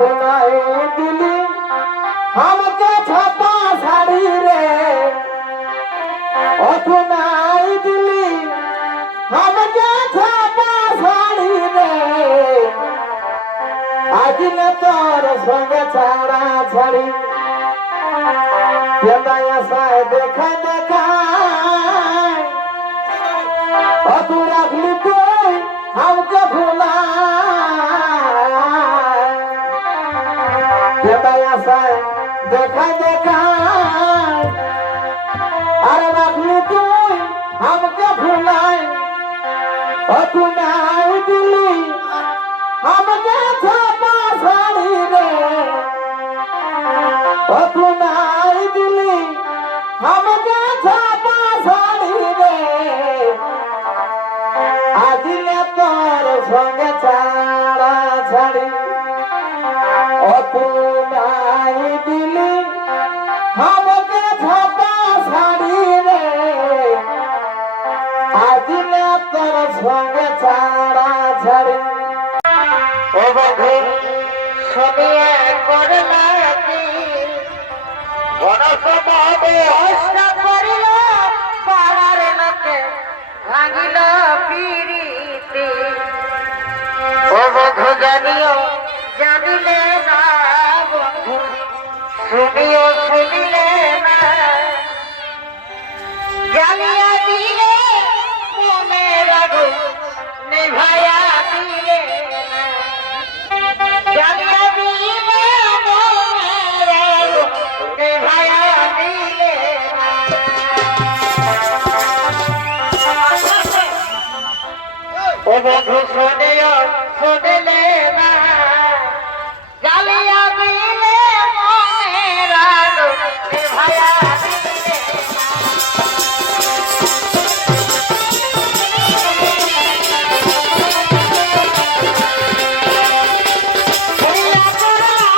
बनाए दिली हमके छपा साड़ी रे अपनाए दिली हमके छपा साड़ी रे आज न तोर संग छाड़ा छड़ी ये दया सा देखा দেখা দেখা আর রাখলি তুই আমাকে ভুলাই। অত নাই দিলি আমাকে ছাপা শাড়ি রে। অত নাই দিলি আমাকে ছাপা শাড়ি রে। আজিলে তোর সঙ্গে ছাড়া ছাড়ি। অত করিল পাড়ার লোকে ভাঙিল পিড়িতে। ও বধু জানিও বন্ধু শোনেও শোনলে না জালিয়া দিলে মনে রাগ ভায়া